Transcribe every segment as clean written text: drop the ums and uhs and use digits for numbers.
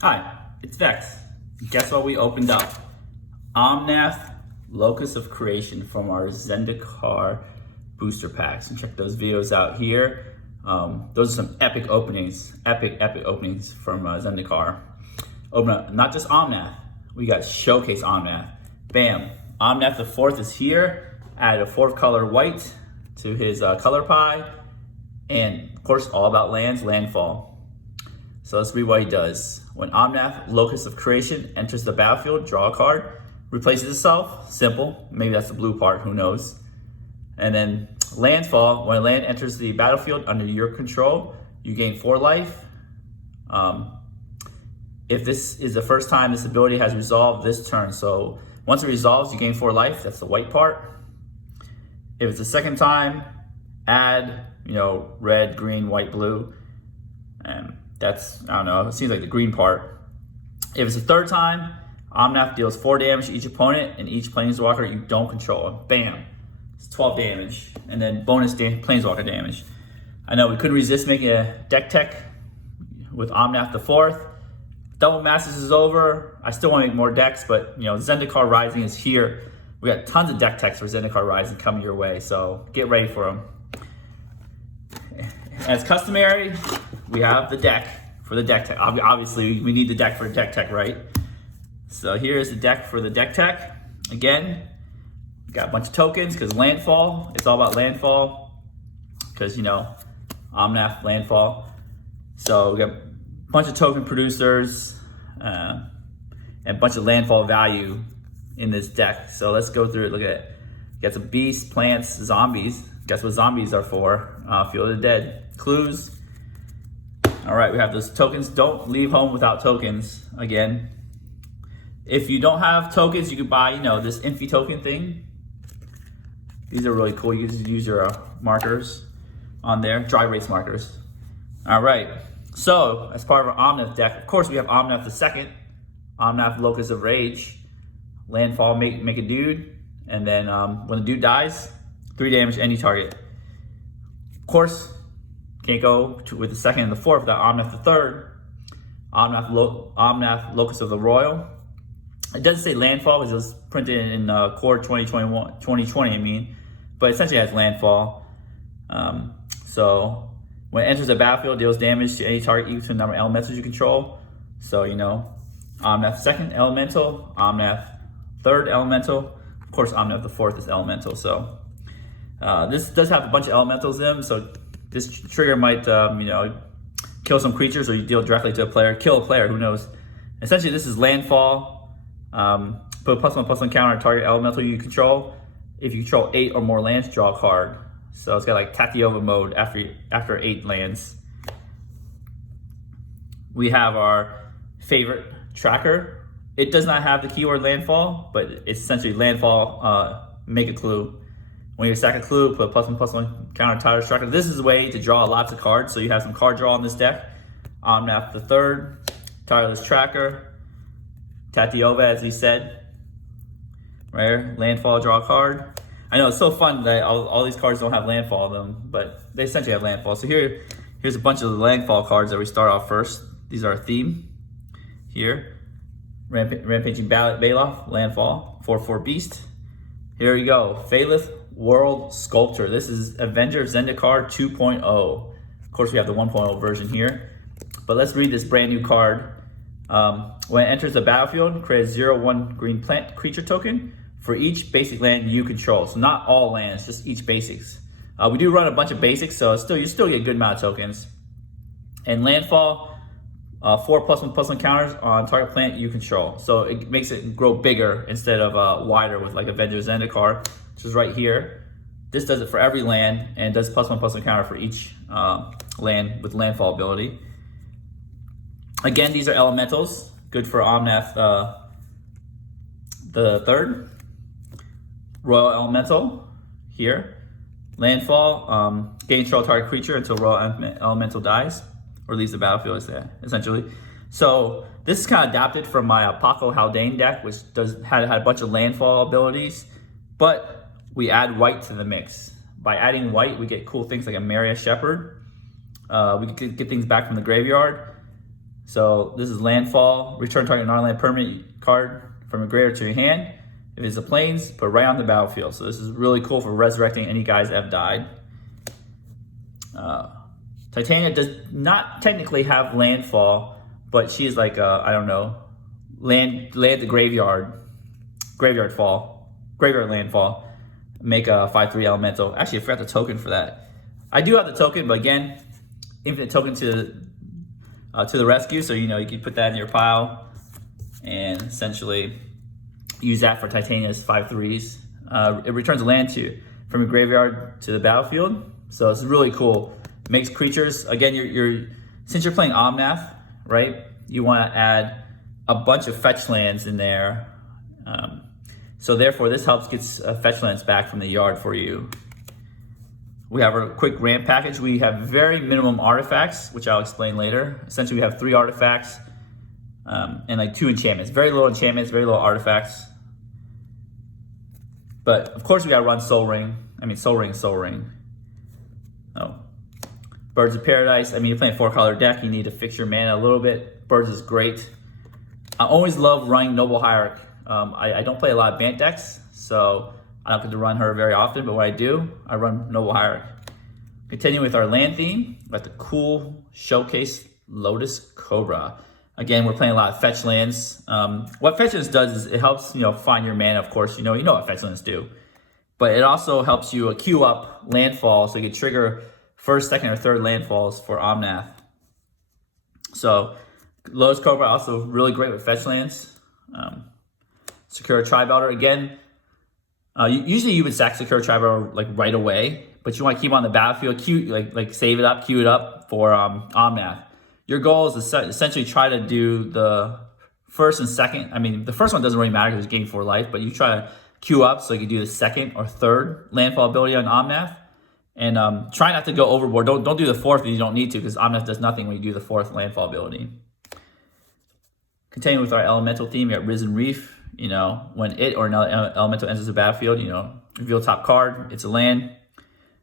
Hi, it's Vex. Guess what we opened up? Omnath, Locus of Creation from our Zendikar booster packs. And check those videos out here. Those are some epic openings, epic openings from Zendikar. Open up, not just Omnath, we got Showcase Omnath. Bam, Omnath the 4th is here. Add a 4th color white to his color pie. And of course, all about lands, Landfall. So let's read what he does. When Omnath, Locus of Creation, enters the battlefield, draw a card, replaces itself, simple, maybe that's the blue part, who knows. And then Landfall, when a land enters the battlefield under your control, you gain 4 life. If this is the first time this ability has resolved this turn, so once it resolves, you gain 4 life, that's the white part. If it's the second time, add, red, green, white, blue, and that's, I don't know, it seems like the green part. If it's the third time, Omnath deals 4 damage to each opponent and each planeswalker you don't control. Bam, it's 12 damage, and then bonus planeswalker damage. I know we couldn't resist making a deck tech with Omnath the 4th. Double Masters is over. I still want to make more decks, but Zendikar Rising is here. We got tons of deck techs for Zendikar Rising coming your way, so get ready for them. As customary, we have the deck for the deck tech. Obviously, we need the deck for the deck tech, right? So here's the deck for the deck tech. Again, we got a bunch of tokens because Landfall. It's all about Landfall because, Omnath, Landfall. So we got a bunch of token producers and a bunch of Landfall value in this deck. So let's go through it. Look at it. Got some beasts, plants, zombies. Guess what zombies are for? Field of the Dead. Clues. All right, we have those tokens. Don't leave home without tokens. Again, if you don't have tokens, you can buy, this Infi token thing. These are really cool. You can use your markers on there, dry erase markers. All right, so as part of our Omnath deck, of course, we have Omnath the 2nd, Omnath Locus of Rage, Landfall, make a dude, and then when the dude dies, 3 damage to any target. Of course, can't go with the 2nd and the 4th without Omnath the 3rd, Omnath Locus of the Royal. It doesn't say Landfall because it was printed in Core 2020, but essentially it has Landfall. So when it enters the battlefield, it deals damage to any target equal to the number of elementals you control. So, Omnath 2nd Elemental, Omnath 3rd Elemental. Of course, Omnath the 4th is Elemental. So this does have a bunch of elementals in them, so this trigger might, kill some creatures, or you deal directly to a player, kill a player, who knows. Essentially, this is Landfall. Put a +1/+1 counter on target elemental you control. If you control 8 or more lands, draw a card. So it's got like Tatiova mode after 8 lands. We have our favorite tracker. It does not have the keyword Landfall, but it's essentially Landfall, make a clue. When you sack a clue, put a +1/+1 counter Tireless Tracker. This is a way to draw lots of cards, so you have some card draw on this deck. Omnath the 3rd, Tireless Tracker, Tatiova, as he said. Right here, Landfall, draw a card. I know it's so fun that all these cards don't have Landfall in them, but they essentially have Landfall. So here's a bunch of the Landfall cards that we start off first. These are a theme here. Rampaging Baloth, Landfall, 4/4 Beast. Here we go, Faelith World Sculptor. This is Avenger of Zendikar 2.0. Of course, we have the 1.0 version here. But let's read this brand new card. When it enters the battlefield, create a 0/1 green plant creature token for each basic land you control. So not all lands, just each basics. We do run a bunch of basics, so you still get a good amount of tokens. And Landfall, 4 +1/+1 counters on target plant you control. So it makes it grow bigger instead of wider with like Avenger Zendikar, which is right here. This does it for every land and does +1/+1 counter for each land with Landfall ability. Again, these are elementals, good for Omnath the 3rd. Royal Elemental here. Landfall, gain control target creature until Royal Elemental dies or leaves the battlefield, essentially. So this is kind of adapted from my Paco Haldane deck, which had a bunch of Landfall abilities, but we add white to the mix. By adding white, we get cool things like a Maria Shepherd. We can get things back from the graveyard. So this is Landfall. Return target non-land permanent card from your graveyard to your hand. If it's a plains, put it right on the battlefield. So this is really cool for resurrecting any guys that have died. Titania does not technically have Landfall, but she's like I don't know, land the graveyard landfall. Make a 5/3 elemental. Actually, I forgot the token for that. I do have the token, but again, infinite token to the rescue. So you can put that in your pile and essentially use that for Titania's 5/3s. It returns a land from your graveyard to the battlefield. So it's really cool. Makes creatures, again, since you're playing Omnath, right? You want to add a bunch of fetch lands in there. So therefore, this helps get fetch lands back from the yard for you. We have a quick ramp package. We have very minimum artifacts, which I'll explain later. Essentially, we have 3 artifacts and like 2 enchantments. Very little enchantments, very little artifacts. But of course, we gotta run Soul Ring. Soul Ring. Oh. Birds of Paradise. You're playing a 4-color deck. You need to fix your mana a little bit. Birds is great. I always love running Noble Hierarch. I don't play a lot of Bant decks, so I don't get to run her very often, but when I do, I run Noble Hierarch. Continuing with our land theme, we got the cool showcase Lotus Cobra. Again, we're playing a lot of fetch lands. What fetch lands does is it helps find your mana, of course. You know what fetch lands do. But it also helps you queue up landfall so you can trigger first, second, or third landfalls for Omnath. So Lotus Cobra also really great with fetch lands. Secure Tribe Elder again. Usually you would sack Secure Tribe Elder like right away, but you want to keep on the battlefield, save it up, queue it up for Omnath. Your goal is to essentially try to do the first and second. The first one doesn't really matter because it's gain 4 life, but you try to queue up so you can do the second or third landfall ability on Omnath. And try not to go overboard. Don't do the 4th if you don't need to, because Omnath does nothing when you do the 4th landfall ability. Continuing with our elemental theme, you got Risen Reef. When it or another elemental enters the battlefield, reveal top card. It's a land.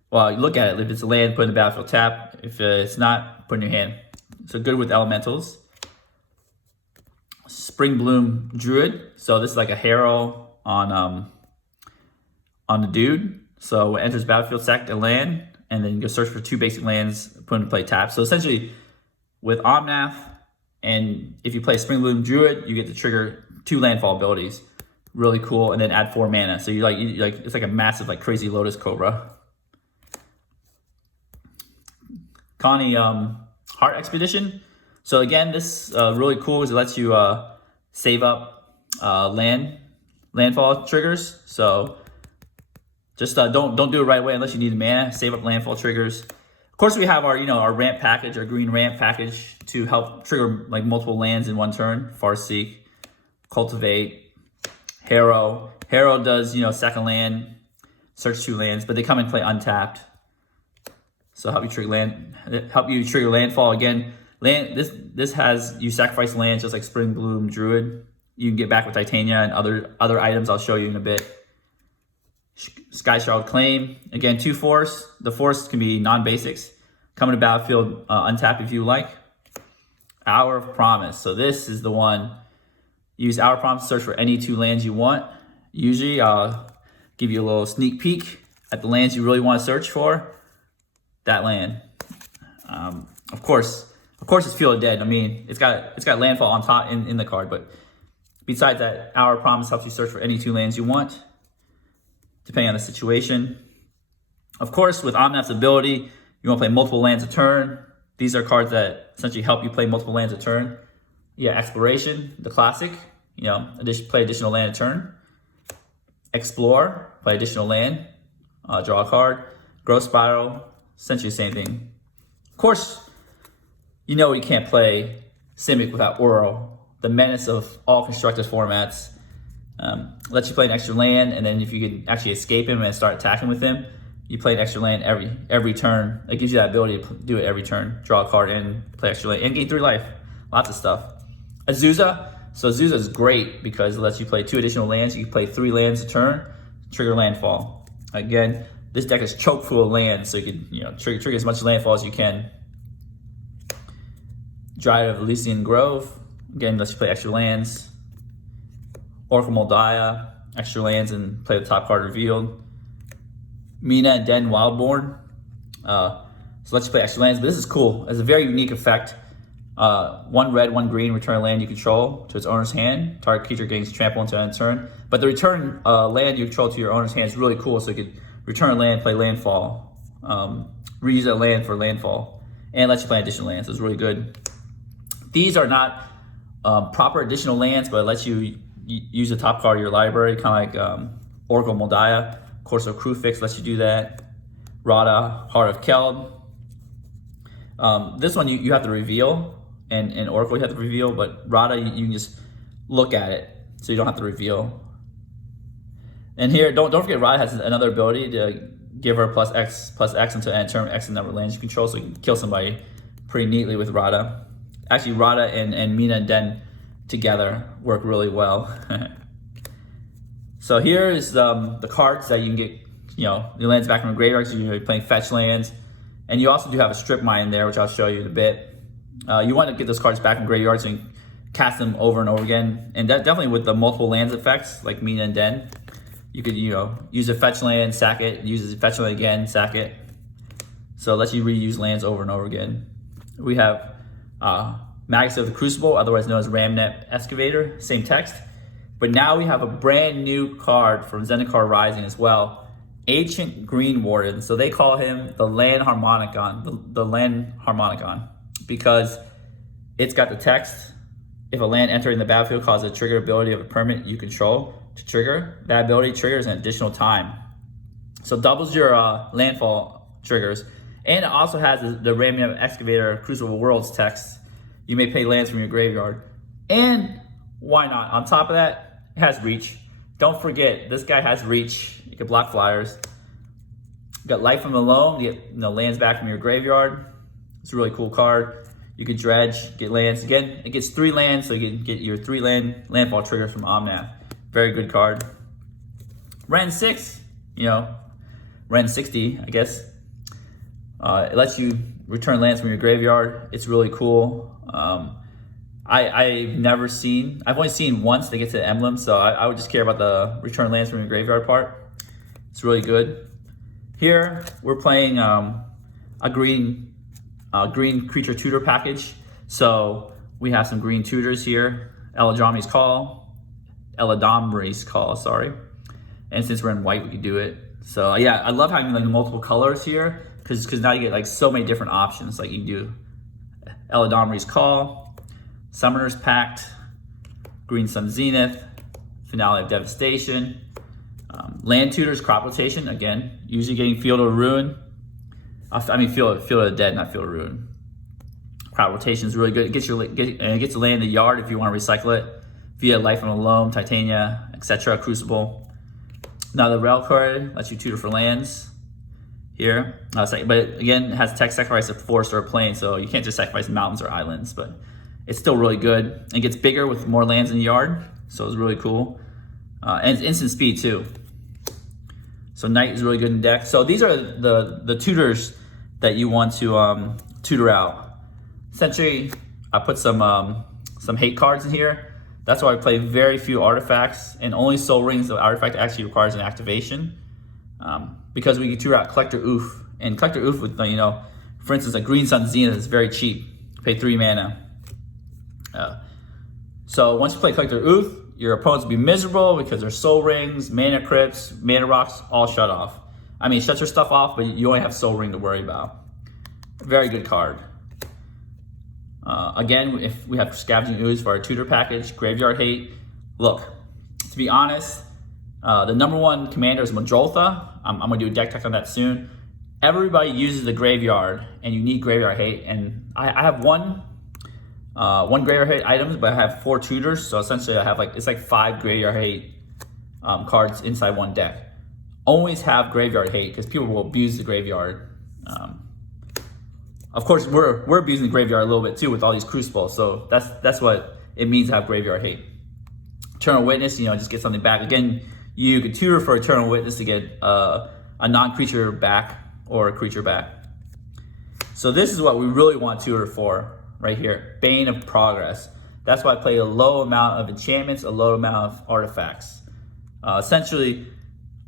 Well, you look at it. If it's a land, put in the battlefield tap. If it's not, put in your hand. So good with elementals. Spring Bloom Druid. So this is like a Harrow on the dude. So when it enters battlefield, sack a land, and then you go search for 2 basic lands, put into play tap. So essentially, with Omnath, and if you play Spring Bloom Druid, you get to trigger 2 landfall abilities. Really cool, and then add 4 mana. So it's like a massive, crazy Lotus Cobra. Connie Heart Expedition. So again, this really cool is it lets you save up landfall triggers. So just don't do it right away unless you need mana. Save up landfall triggers. Of course, we have our ramp package, our green ramp package to help trigger multiple lands in one turn. Farseek, Cultivate, Harrow. Harrow does second land, search 2 lands, but they come and play untapped. So help you trigger landfall again. This has you sacrifice lands just like Spring Bloom Druid. You can get back with Titania and other items I'll show you in a bit. Sky Shroud Claim. Again, 2 force. The force can be non-basics. Come to battlefield untap if you like. Hour of Promise. So this is the one. Use Hour of Promise to search for any 2 lands you want. Usually I'll give you a little sneak peek at the lands you really want to search for. That land. Of course it's Field of Dead. It's got landfall on top in the card, but besides that, Hour of Promise helps you search for any 2 lands you want, depending on the situation. Of course, with Omnath's ability, you want to play multiple lands a turn. These are cards that essentially help you play multiple lands a turn. Yeah, Exploration, the classic. Play additional land a turn. Explore, play additional land, draw a card. Growth Spiral, essentially the same thing. Of course, you can't play Simic without Uro, the menace of all constructed formats. Lets you play an extra land, and then if you can actually escape him and start attacking with him, you play an extra land every turn. It gives you that ability to do it every turn. Draw a card and play extra land and gain 3 life. Lots of stuff. Azusa. So Azusa is great because it lets you play 2 additional lands. You can play 3 lands a turn, trigger landfall. Again, this deck is chock full of lands, so you can trigger as much landfall as you can. Druid of Elysian Grove. Again, lets you play extra lands. Oracle Moldiah, extra lands and play the top card revealed. Mina and Den Wildborn. So lets you play extra lands, but this is cool. It's a very unique effect. 1 red, 1 green, return a land you control to its owner's hand. Target creature gains trample until end turn. But the return land you control to your owner's hand is really cool, so you could return a land, play landfall, reuse that land for landfall, and let you play additional lands. So it's really good. These are not proper additional lands, but it lets you use the top card of your library, kind of like Oracle Moldiah. Course of Crufix lets you do that. Rada, Heart of Keld. This one you have to reveal, and Oracle you have to reveal, but Rada you can just look at it, so you don't have to reveal. And here, don't forget, Rada has another ability to give her plus X until end turn, X the number of lands you control, so you can kill somebody pretty neatly with Rada. Actually, Rada and Mina and Den together work really well. So here is the cards that you can get, your lands back from the graveyard, so you're playing fetch lands. And you also do have a strip mine there, which I'll show you in a bit. You want to get those cards back from graveyard so you can cast them over and over again. And that definitely with the multiple lands effects, like Mina and Den, you could use a fetch land, sack it, use a fetch land again, sack it. So it lets you reuse lands over and over again. We have Magus of the Crucible, otherwise known as Ramnet Excavator, same text. But now we have a brand new card from Zendikar Rising as well, Ancient Green Warden. So they call him the Land Harmonicon, the Land Harmonicon, because it's got the text. If a land entering the battlefield causes a trigger ability of a permanent you control to trigger, that ability triggers an additional time. So doubles your landfall triggers. And it also has the Ramnet Excavator Crucible Worlds text. You may pay lands from your graveyard. And why not? On top of that, it has reach. Don't forget, this guy has reach. You can block flyers. You got Life from the Loam, you get lands back from your graveyard. It's a really cool card. You can dredge, get lands. Again, it gets 3 lands, so you can get your 3 landfall triggers from Omnath. Very good card. Ren 6, Ren 60, I guess. It lets you return lands from your graveyard. It's really cool. I've only seen once they get to the emblem, so I would just care about the return lands from your graveyard part. It's really good. Here, we're playing a green creature tutor package. So we have some green tutors here. Eladamri's Call, sorry. And since we're in white, we can do it. So yeah, I love having multiple colors here, because now you get so many different options. Like you can do Eladamri's Call, Summoner's Pact, Green Sun Zenith, Finale of Devastation, Land Tutors Crop Rotation, again, usually getting Field of Ruin. Field of the Dead, not Field of Ruin. Crop Rotation is really good. It gets the land in the yard if you want to recycle it via Life from the Loam, Titania, etc., Crucible. Now the Rail card lets you tutor for lands here. But again, it has text sacrifice of forest or a plain, so you can't just sacrifice mountains or islands, but it's still really good. It gets bigger with more lands in the yard, so it's really cool. And it's instant speed too. So Knight is really good in deck. So these are the tutors that you want to tutor out. Essentially, I put some hate cards in here. That's why I play very few artifacts, and only Soul Rings. The artifact actually requires an activation, because we can tutor out Collector Oof. And Collector Oof with for instance, a Green Sun Zenith is very cheap. Pay 3 mana. So once you play Collector Oof, your opponents will be miserable because their Soul Rings, Mana Crypts, Mana Rocks all shut off. Shut your stuff off, but you only have Soul Ring to worry about. Very good card. Again, if we have Scavenging Ooze for our tutor package, Graveyard Hate. Look, to be honest, the #1 commander is Majoltha. I'm going to do a deck tech on that soon. Everybody uses the graveyard, and you need Graveyard Hate. And I have one Graveyard Hate items, but I have 4 tutors, so essentially I have it's 5 Graveyard Hate cards inside one deck. Always have Graveyard Hate, because people will abuse the graveyard. Of course, we're abusing the graveyard a little bit too with all these Crucibles, so that's what it means to have Graveyard Hate. Eternal Witness, just get something back. Again, you could tutor for Eternal Witness to get a non-creature back or a creature back. So this is what we really want tutor for. right here, Bane of Progress. That's why I play a low amount of enchantments, a low amount of artifacts. Essentially,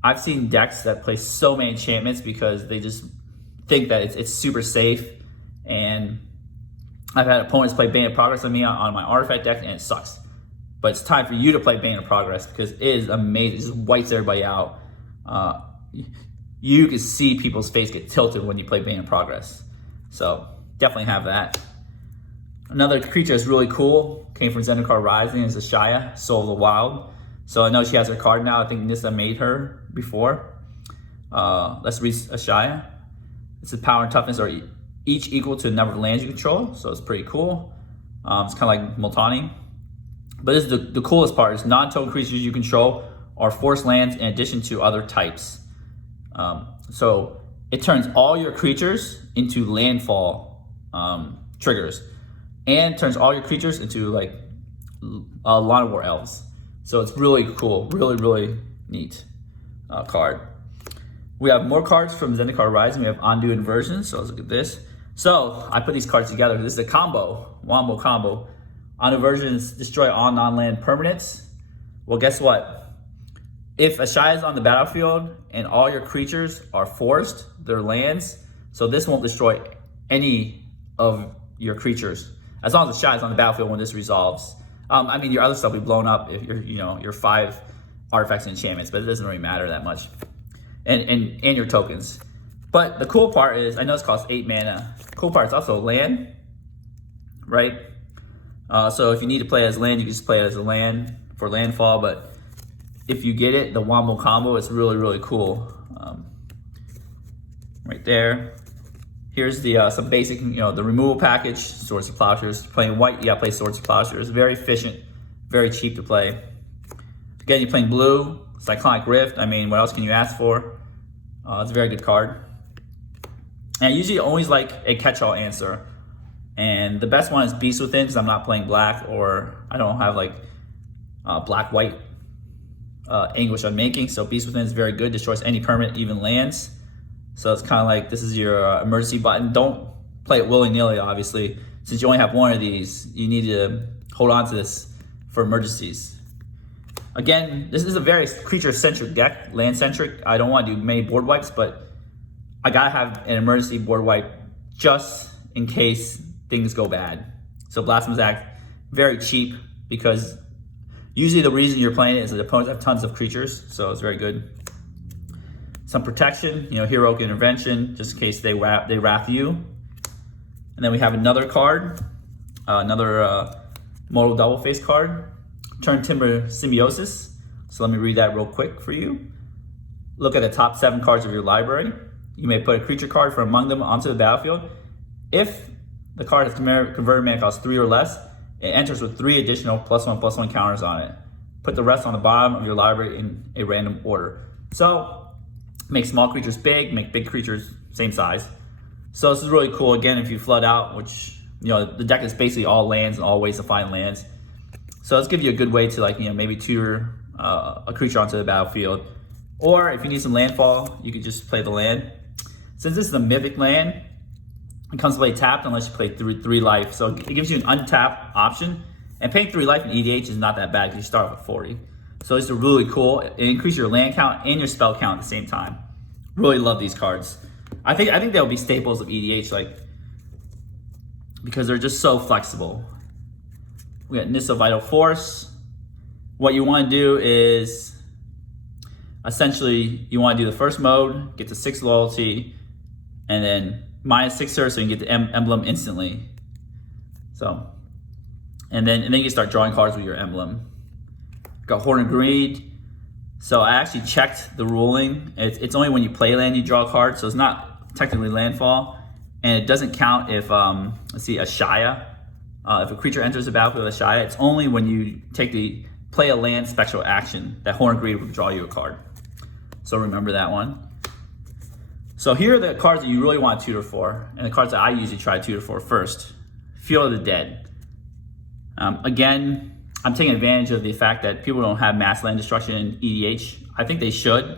I've seen decks that play so many enchantments because they just think that it's super safe, and I've had opponents play Bane of Progress on me on my artifact deck, and it sucks. But it's time for you to play Bane of Progress because it is amazing. It just wipes everybody out. You can see people's face get tilted when you play Bane of Progress. So definitely have that. Another creature that's really cool, came from Zendikar Rising, is Ashaya, Soul of the Wild. So I know she has her card now. I think Nissa made her before. Let's read Ashaya. It's a power and toughness are each equal to the number of lands you control. So it's pretty cool. It's kind of like Multani. But this is the coolest part is non-token creatures you control are forced lands in addition to other types. So it turns all your creatures into landfall triggers, and turns all your creatures into like Lawn of War elves. So it's really cool, really neat card. We have more cards from Zendikar Rising. We have Undo Inversion. So let's look at this. So I put these cards together. This is a combo, wombo combo. On Inversions, destroy all non-land permanents. Well, guess what? If Ashaya is on the battlefield and all your creatures are forced, they're lands, so this won't destroy any of your creatures. As long as Ashaya is on the battlefield when this resolves. I mean, your other stuff will be blown up if your 5 artifacts and enchantments, but it doesn't really matter that much. And your tokens. But the cool part is, I know this costs 8 mana. Cool part is also land, right? So if you need to play as land, you can just play it as a land for landfall. But if you get it, the wombo combo, it's really cool. Right there. Here's the some basic, the removal package. Swords of Plowshares. Playing white, you gotta play Swords of Plowshares. Very efficient, very cheap to play. Again, you're playing blue, Cyclonic Rift. I mean, what else can you ask for? It's a very good card. And I usually always like a catch-all answer. And the best one is Beast Within, because I'm not playing black, or I don't have like black-white Anguish Unmaking. So Beast Within is very good, destroys any permanent, even lands. So it's kind of like, this is your emergency button. Don't play it willy-nilly, obviously. Since you only have one of these, you need to hold on to this for emergencies. Again, this is a very creature-centric deck, land-centric. I don't want to do many board wipes, but I gotta have an emergency board wipe just in case things go bad. So Blasphemous Act, very cheap, because usually the reason you're playing it is that the opponents have tons of creatures, so it's very good. Some protection, Heroic Intervention, just in case they wrath you. And then we have another card, another Modal Double Face card, Turn Timber Symbiosis. So let me read that real quick for you. Look at the top 7 cards of your library. You may put a creature card from among them onto the battlefield. If the card has converted mana cost 3 or less, it enters with 3 additional +1/+1 counters on it. Put the rest on the bottom of your library in a random order. So make small creatures big, make big creatures same size. So this is really cool. Again, if you flood out, which the deck is basically all lands and all ways to find lands. So let's give you a good way to maybe tutor a creature onto the battlefield. Or if you need some landfall, you could just play the land. Since this is a mythic land, it comes to play tapped unless you play 3 life. So it gives you an untapped option. And paying 3 life in EDH is not that bad because you start off at 40. So this is really cool. It increases your land count and your spell count at the same time. Really love these cards. I think they'll be staples of EDH, because they're just so flexible. We got Nissa Vital Force. What you want to do is, essentially, you want to do the first mode, get to 6 loyalty, and then -6 her so you can get the emblem instantly. So, and then you can start drawing cards with your emblem. Got Horn of Greed. So I actually checked the ruling. It's only when you play land you draw a card, so it's not technically landfall, and it doesn't count if let's see, Ashaya. If a creature enters the battlefield with Ashaya, it's only when you take the play a land spectral action that Horn of Greed will draw you a card. So remember that one. So here are the cards that you really want to tutor for, and the cards that I usually try to tutor for first. Field of the Dead. Again, I'm taking advantage of the fact that people don't have mass land destruction in EDH. I think they should,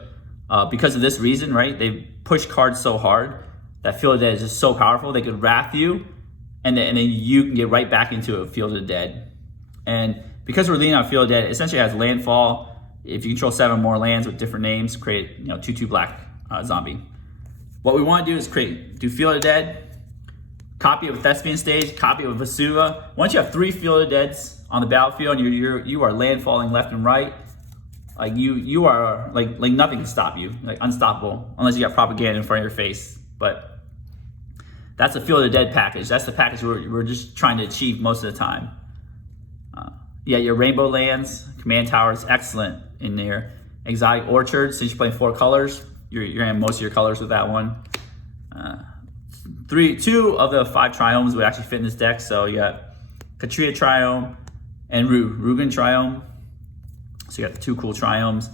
because of this reason, right? They push cards so hard that Field of the Dead is just so powerful. They could wrath you, and then you can get right back into a Field of the Dead. And because we're leaning on Field of the Dead, it essentially has Landfall. If you control 7 more lands with different names, create 2/2 black zombie. What we want to do is do Field of the Dead, copy it with Thespian Stage, copy it with Vesuva. Once you have 3 Field of the Deads on the battlefield, and you are landfalling left and right, like you are like nothing can stop you, like unstoppable, unless you got propaganda in front of your face. But that's a Field of the Dead package. That's the package we're just trying to achieve most of the time. Yeah, your rainbow lands, command towers, excellent in there. Exotic Orchard, since you're playing 4 colors, you're gonna have most of your colors with that one. 2 of the 5 triomes would actually fit in this deck. So you got Katria Triome and Rugen Triome. So you got the 2 cool triomes.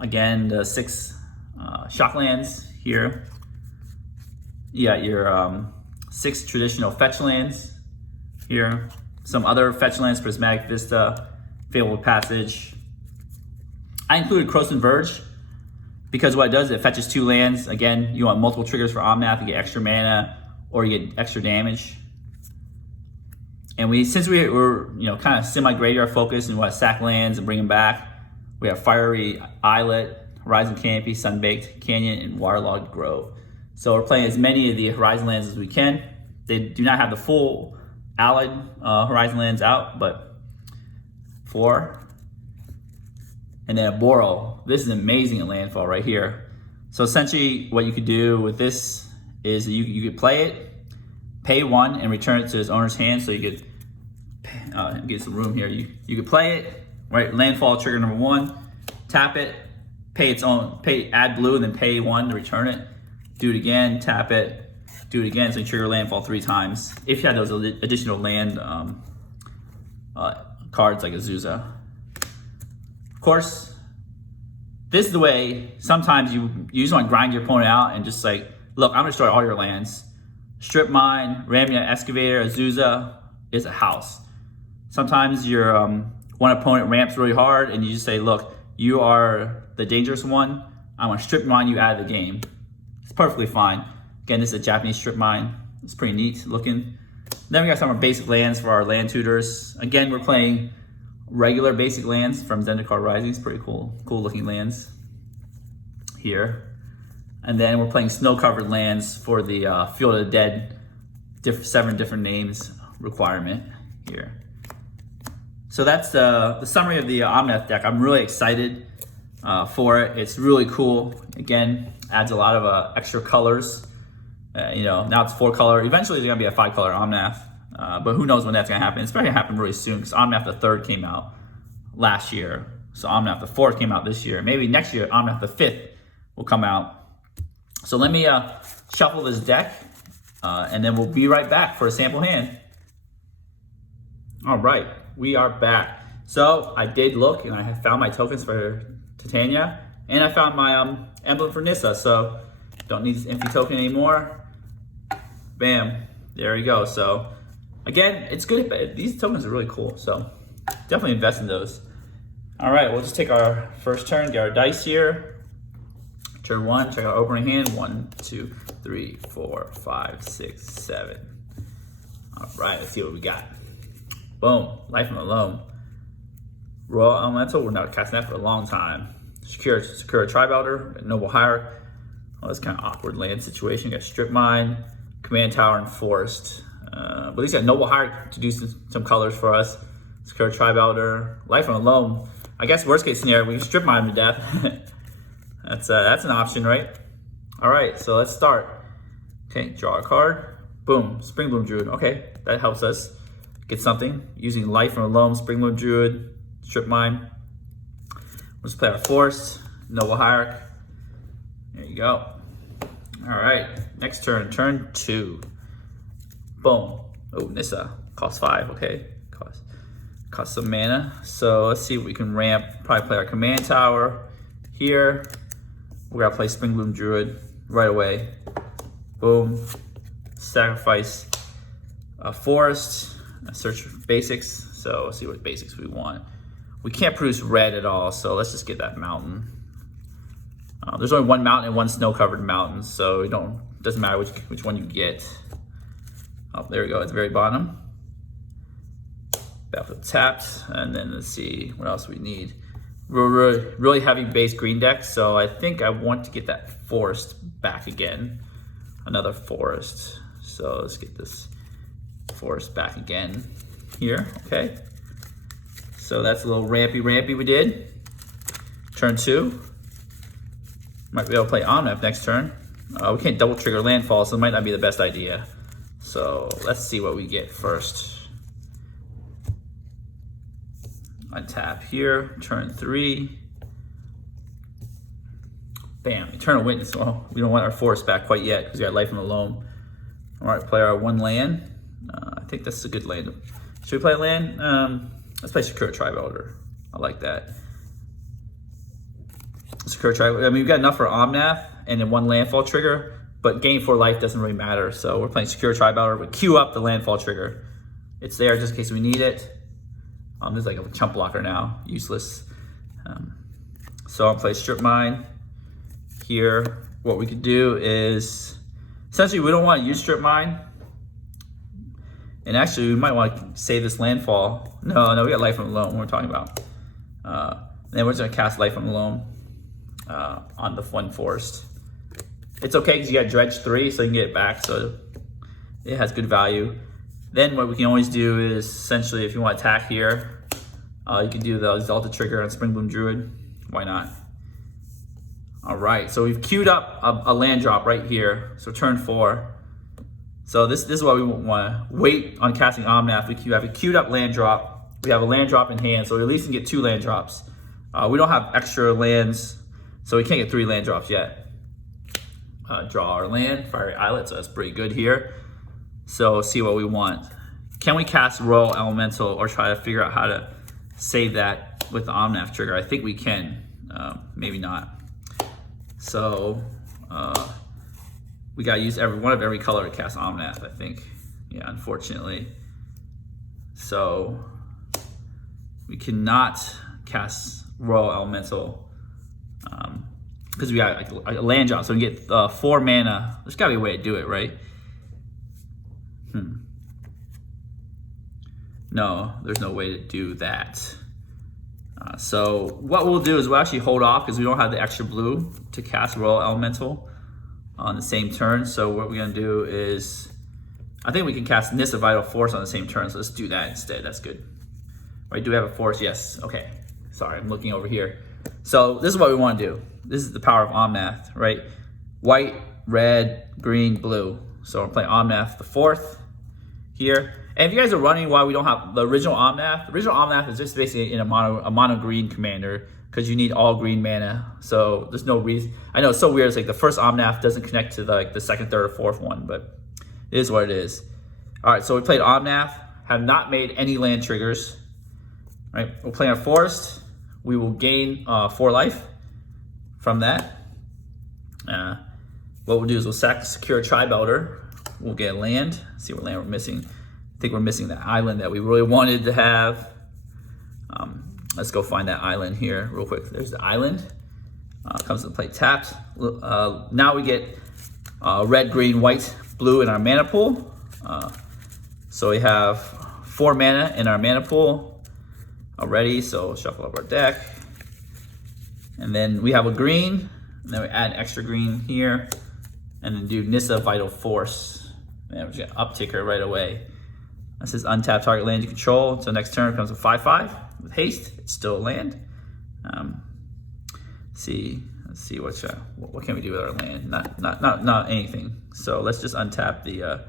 Again, the 6 shocklands here. You got your 6 traditional fetch lands here. Some other fetch lands, Prismatic Vista, Fabled Passage. I included Croson Verge because what it does, it fetches 2 lands. Again, you want multiple triggers for Omnath, you get extra mana or you get extra damage. And since we're kind of semi-graveyard focused and want to sack lands and bring them back, we have Fiery Islet, Horizon Canopy, Sunbaked Canyon, and Waterlogged Grove. So we're playing as many of the Horizon lands as we can. They do not have the full Allied Horizon lands out, but 4. And then a Boro. This is amazing at Landfall right here. So essentially what you could do with this is you could play it, pay 1, and return it to its owner's hand. So you could get some room here. You could play it, right? Landfall trigger number 1, tap it, add blue, and then pay 1 to return it. Do it again, tap it, do it again, so you trigger Landfall 3 times. If you had those additional land cards like Azusa. Of course, this is the way sometimes you just want to grind your opponent out and just like, look, I'm gonna destroy all your lands. Strip Mine, Ramia Excavator, Azusa is a house. Sometimes your one opponent ramps really hard and you just say, look, you are the dangerous one. I want to strip mine you out of the game. It's perfectly fine. Again, this is a Japanese strip mine. It's pretty neat looking. Then we got some of our basic lands for our land tutors. Again, we're playing regular basic lands from Zendikar Rising. It's pretty cool looking lands here. And then we're playing snow-covered lands for the Field of the Dead 7 different names requirement here. So that's the summary of the Omnath deck. I'm really excited for it. It's really cool. Again, adds a lot of extra colors. Now it's 4 color. Eventually it's gonna be a 5 color Omnath, but who knows when that's gonna happen. It's probably gonna happen really soon because Omnath the 3rd came out last year. So Omnath the 4th came out this year. Maybe next year Omnath the 5th will come out. So let me shuffle this deck and then we'll be right back for a sample hand. All right, we are back. So I did look and I have found my tokens for Titania and I found my emblem for Nissa. So don't need this empty token anymore. Bam, there you go. So again, it's good, but these tokens are really cool. So definitely invest in those. All right, we'll just take our first turn, get our dice here. Turn 1, check our opening hand. 1, 2, 3, 4, 5, 6, 7. All right, let's see what we got. Boom, Life on the Loam. Royal Elemental, we're not casting that for a long time. Secure Tribe Elder, Noble Hierarch. Oh, that's kind of awkward land situation. Got Strip Mine, Command Tower, and Forest. But at least got Noble Hierarch to do some colors for us. Secure Tribe Elder, Life on the Loam. I guess worst case scenario, we can Strip Mine him to death. That's an option, right? All right, so let's start. Okay, draw a card. Boom, Springbloom Druid. Okay, that helps us get something using Life from a Loam, Springbloom Druid, Strip Mine. Let's play our Forest, Noble Hierarch. There you go. All right, next turn, turn 2. Boom. Oh, Nissa, cost 5. Okay, cost some mana. So let's see if we can ramp. Probably play our Command Tower here. We're gonna play Springbloom Druid right away. Boom. Sacrifice a Forest. Search for basics. So let's see what basics we want. We can't produce red at all, so let's just get that mountain. There's only 1 mountain and 1 snow-covered mountain, so it doesn't matter which one you get. Oh, there we go, at the very bottom. Battlefield tapped, and then let's see what else we need. We're really heavy base green deck, so I think I want to get that forest back again. Another forest. So let's get this forest back again here, okay? So that's a little rampy we did. Turn 2. Might be able to play Omnath next turn. We can't double trigger Landfall, so it might not be the best idea. So let's see what we get first. Untap here, turn 3. Bam, Eternal Witness. Well, we don't want our forest back quite yet because we got Life in the Loam. All right, play our 1 land. I think that's a good land. Should we play a land? Let's play Secure Tribe Elder. I like that. Secure Tribe. I mean, we've got enough for Omnath and then 1 landfall trigger, but gain 4 life doesn't really matter. So we're playing Secure Tribe Elder, but queue up the landfall trigger. It's there just in case we need it. There's like a chump blocker now, useless. So I'll play Strip Mine here. What we could do is, essentially we don't want to use Strip Mine. And actually we might want to save this landfall. No, we got Life from the Loam, we're talking about. Then we're just gonna cast Life from the Loam on the 1 forest. It's okay because you got Dredge 3, so you can get it back, so it has good value. Then what we can always do is, essentially, if you want to attack here, you can do the Exalted trigger on Springbloom Druid. Why not? All right, so we've queued up a land drop right here. So turn 4. So this is why we want to wait on casting Omnath. We have a queued up land drop. We have a land drop in hand, so we at least can get 2 land drops. We don't have extra lands, so we can't get 3 land drops yet. Draw our land, Fiery Islet, so that's pretty good here. So see what we want. Can we cast Royal Elemental or try to figure out how to save that with the Omnath trigger? I think we can, maybe not. So we gotta use one of every color to cast Omnath, I think. Yeah, unfortunately. So we cannot cast Royal Elemental because we got like a land drop, so we get 4 mana. There's gotta be a way to do it, right? No, there's no way to do that. So what we'll do is we'll actually hold off because we don't have the extra blue to cast Royal Elemental on the same turn. So what we're gonna do is, I think we can cast Nissa Vital Force on the same turn. So let's do that instead. That's good. Right? Do we have a force? Yes. Okay. Sorry, I'm looking over here. So this is what we want to do. This is the power of Omnath, right? White, red, green, blue. So we're playing Omnath the 4th here. And if you guys are wondering why we don't have the original Omnath is just basically in a mono green commander because you need all green mana. So there's no reason. I know it's so weird. It's like the first Omnath doesn't connect to the 2nd, 3rd, or 4th one, but it is what it is. All right, so we played Omnath, have not made any land triggers. All right, we'll play our forest. We will gain 4 life from that. What we'll do is we'll sack the Secure Tribe Elder. We'll get land. See what land we're missing. I think we're missing that island that we really wanted to have. Let's go find that island here real quick. There's the island. Comes into play tapped. Now we get red, green, white, blue in our mana pool. So we have 4 mana in our mana pool already. So shuffle up our deck. And then we have a green. And then we add an extra green here. And then do Nissa Vital Force. And we're just gonna uptick her right away. This is untap target land you control. So next turn comes a 5/5 with haste. It's still a land. Let's see what can we do with our land? Not anything. So let's just untap the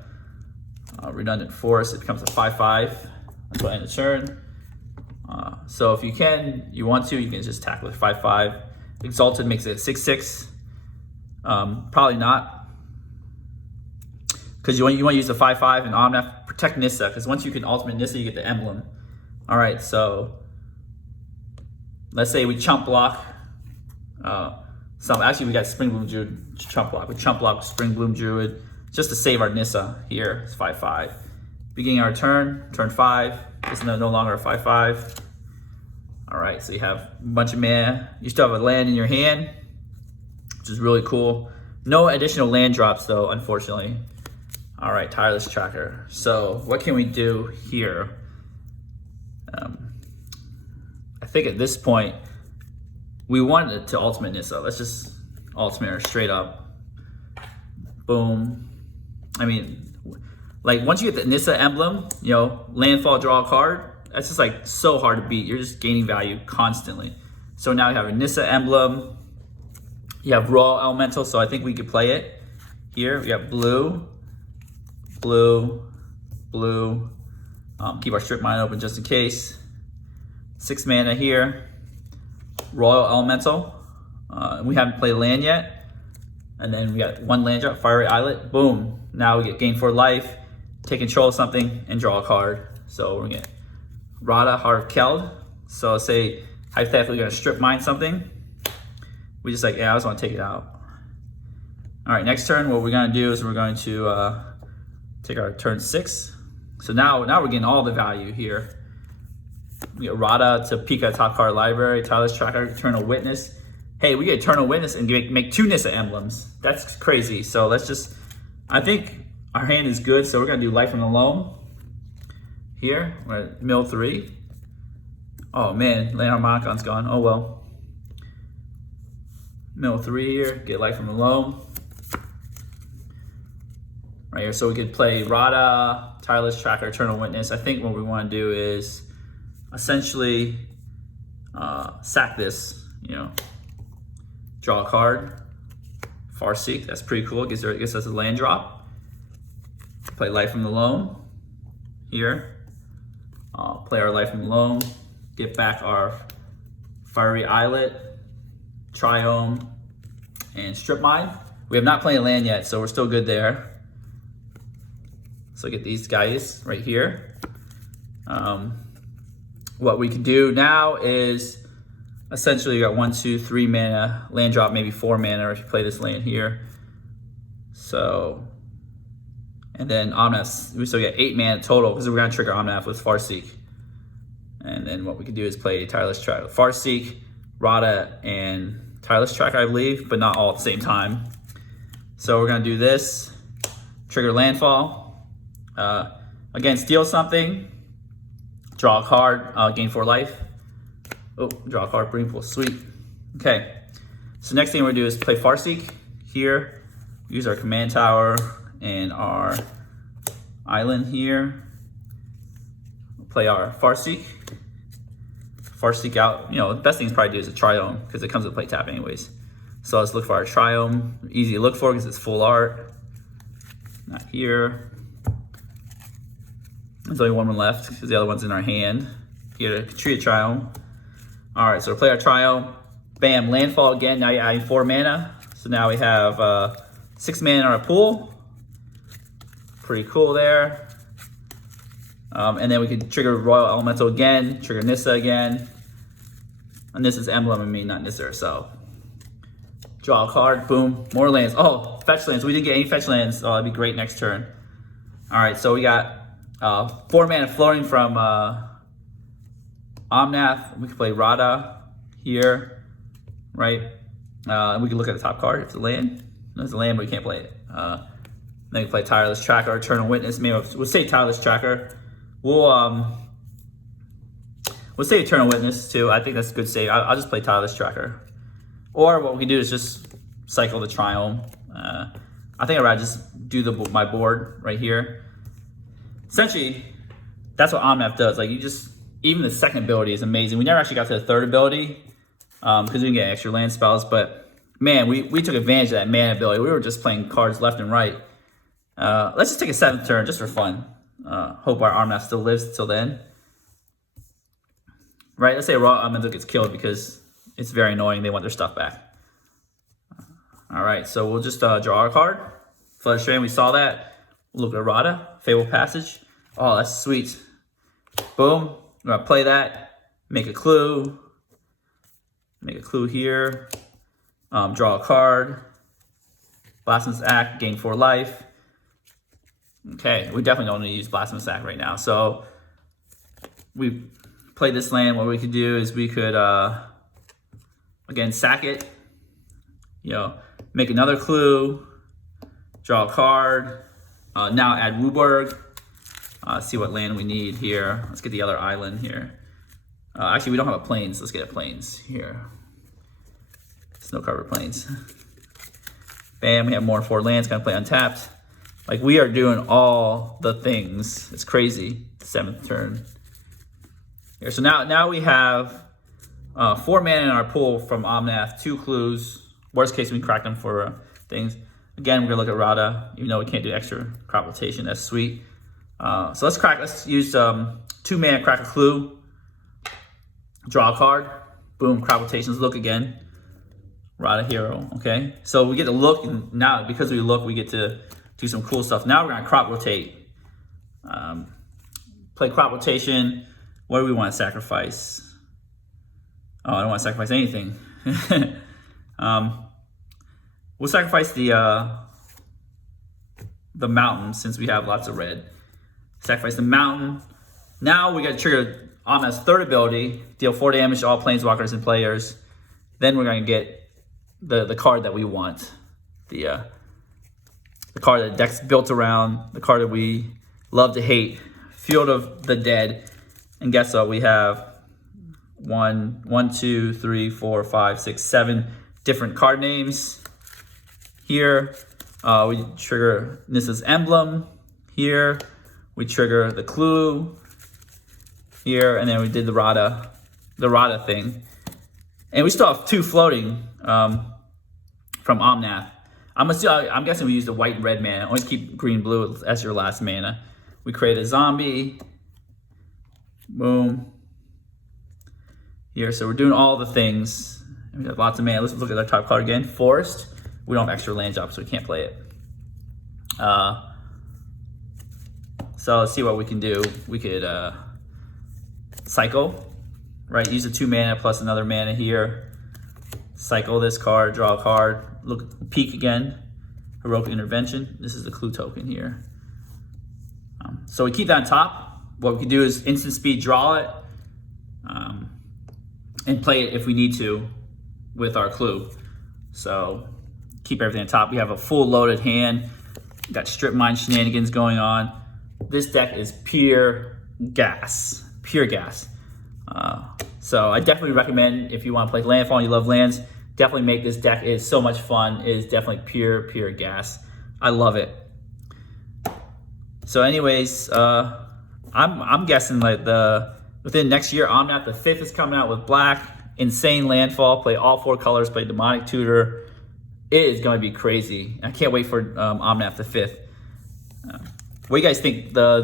redundant force. It becomes a 5/5. That's what end the turn. So if you want to, you can just tackle it 5/5. Exalted makes it 6/6. Probably not. Because you want to use the 5/5 and Omnath, protect Nissa, because once you can ultimate Nissa, you get the emblem. All right, so let's say we chump block. Actually, we got Springbloom Druid chump block. We chump block Springbloom Druid just to save our Nissa here. It's 5/5. Beginning our turn 5. It's no longer a 5/5. All right, so you have a bunch of mana. You still have a land in your hand, which is really cool. No additional land drops though, unfortunately. All right, Tireless Tracker. So what can we do here? I think at this point, we wanted to ultimate Nissa. Let's just ultimate her straight up. Boom. I mean, like once you get the Nissa emblem, you know, landfall, draw a card, that's just like so hard to beat. You're just gaining value constantly. So now you have a Nissa emblem. You have raw elemental, so I think we could play it here. We have blue, blue, blue. Keep our strip mine open just in case. 6 mana here. Royal elemental. We haven't played land yet. And then we got 1 land drop, Fiery Islet. Boom. Now we get gain 4 life, take control of something, and draw a card. So we're gonna get Rada, Heart of Keld. So say hypothetically we're gonna strip mine something. We just like, yeah, I just want to take it out. All right, next turn, what we're gonna do is we're going to take our turn 6. So now we're getting all the value here. We get Rada to peek at top card library, Tireless Tracker, Eternal Witness. Hey, we get Eternal Witness and make 2 Nissa emblems. That's crazy. So let's just, I think our hand is good. So we're gonna do Life from the Loam here. We're at mill 3. Oh man, Land Harmonicon's gone. Oh well. Mill 3 here, get Life from the Loam. Right here, so we could play Rada, Tireless Tracker, Eternal Witness. I think what we want to do is essentially sack this, you know, draw a card, Farseek, that's pretty cool, gets us a land drop. Play Life from the Loam here. Play our Life from the Loam, get back our Fiery Islet, Triome, and Strip Mine. We have not played land yet, so we're still good there. So get these guys right here. What we can do now is essentially you got 1, 2, 3 mana, land drop, maybe 4 mana if you play this land here. So, and then Omnath, we still get 8 mana total because we're gonna trigger Omnath with Farseek. And then what we can do is play Tireless Tracker, Farseek, Rada, and Tireless Tracker, I believe, but not all at the same time. So we're gonna do this, trigger Landfall. Again, steal something, draw a card, gain 4 life. Oh, draw a card, bring full, sweet. Okay, so next thing we're gonna do is play Farseek here. Use our command tower and our island here. Play our Farseek. Farseek out, you know, the best thing to probably do is a Triome because it comes with play tap anyways. So let's look for our Triome. Easy to look for because it's full art. Not here. There's only 1 left because the other one's in our hand. Get a treat a Triome. All right, so we'll play our Triome. Bam, Landfall again. Now you're adding 4 mana. So now we have 6 mana in our pool. Pretty cool there. And then we can trigger Royal Elemental again, trigger Nissa again. And Nissa's emblem, I mean, not Nissa herself. Draw a card, boom, more lands. Oh, fetch lands. We didn't get any fetch lands. Oh, that'd be great next turn. All right, so we got 4 mana floating from Omnath. We can play Rada here, right? We can look at the top card if it's a land. There's a land, but we can't play it. Then we can play Tireless Tracker, Eternal Witness. Maybe we'll say Tireless Tracker. We'll say Eternal Witness too. I think that's a good save. I'll just play Tireless Tracker. Or what we can do is just cycle the Triome. I think I'd rather just do my board right here. Essentially, that's what Omnath does. Like, you just, even the second ability is amazing. We never actually got to the third ability because we didn't get extra land spells. But man, we took advantage of that mana ability. We were just playing cards left and right. Let's just take a 7th turn just for fun. Hope our Omnath still lives till then. Right, let's say Raw Elemental gets killed because it's very annoying. They want their stuff back. All right, so we'll just draw our card. Flood Strain, we saw that. We'll look at Rada, Fable Passage. Oh, that's sweet. Boom, we're gonna play that. Make a clue. Make a clue here. Draw a card. Blasphemous Act, gain 4 life. Okay, we definitely don't need to use Blasphemous Act right now. So we play this land. What we could do is we could, again, sack it. You know, make another clue. Draw a card. Now add Wooburg. See what land we need here. Let's get the other island here. Actually, we don't have a plains. Let's get a plains here. Snow covered plains. Bam, we have more 4 lands. Gonna play untapped. Like, we are doing all the things. It's crazy. 7th turn. Here, so now we have 4 mana in our pool from Omnath, 2 clues. Worst case, we crack them for things. Again, we're gonna look at Rada, even though we can't do extra crop rotation. That's sweet. So let's use 2 mana, crack a clue. Draw a card. Boom, crop rotations, look again. Rada hero, okay? So we get to look, and now because we look, we get to do some cool stuff. Now we're gonna crop rotate. Play crop rotation. What do we want to sacrifice? Oh, I don't want to sacrifice anything. We'll sacrifice the mountain since we have lots of red. Sacrifice the mountain. Now we got to trigger Omnath's 3rd ability, deal 4 damage to all planeswalkers and players. Then we're going to get the card that we want. The card that the deck's built around, the card that we love to hate, Field of the Dead. And guess what? We have 1, 2, 3, 4, 5, 6, 7 different card names. Here, we trigger Nissa's emblem. Here, we trigger the clue. Here, and then we did the Rada thing. And we still have 2 floating from Omnath. I'm guessing we used the white and red mana. Always keep green blue as your last mana. We create a zombie. Boom. Here, so we're doing all the things. We have lots of mana. Let's look at our top card again. Forest. We don't have extra land drops, so we can't play it. So let's see what we can do. We could cycle, right? Use a 2 mana plus another mana here. Cycle this card, draw a card. Look, peek again. Heroic Intervention. This is the clue token here. So we keep that on top. What we can do is instant speed draw it and play it if we need to with our clue. So keep everything on top. We have a full loaded hand. Got strip mine shenanigans going on. This deck is pure gas. Pure gas. So I definitely recommend if you want to play Landfall and you love lands, definitely make this deck. It is so much fun. It is definitely pure gas. I love it. So anyways, I'm guessing like within next year, Omnath the 5th is coming out with black, insane Landfall, play all 4 colors, play Demonic Tutor. It is going to be crazy. I can't wait for Omnath the 5th. What do you guys think the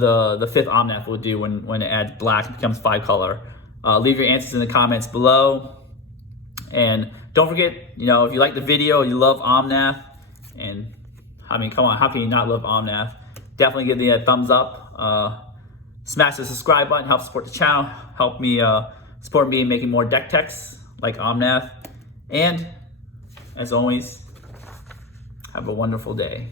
5th Omnath will do when it adds black and becomes 5 color? Leave your answers in the comments below. And don't forget, if you like the video, you love Omnath, and I mean, come on, how can you not love Omnath? Definitely give me a thumbs up. Smash the subscribe button, help support the channel, help me support me in making more deck techs like Omnath. And as always, have a wonderful day.